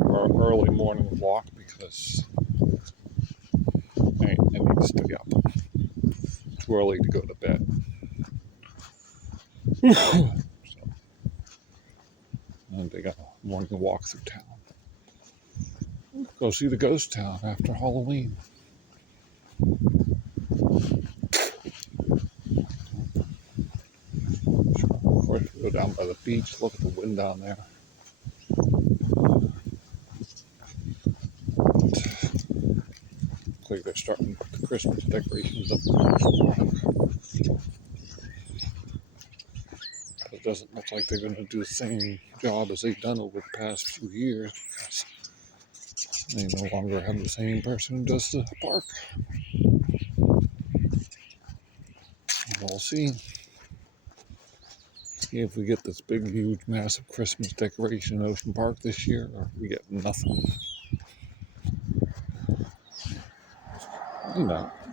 early morning walk because I need to stay up. Too early to go to bed. So, and they got a morning walk through town. Go see the ghost town after Halloween. Of course, we go down by the beach, look at the wind down there. Looks like they're starting to put the Christmas decorations up in the park. It doesn't look like they're going to do the same job as they've done over the past few years because they no longer have the same person who does the park. We'll see. See if we get this big, huge, massive Christmas decoration in Ocean Park this year, or we get nothing.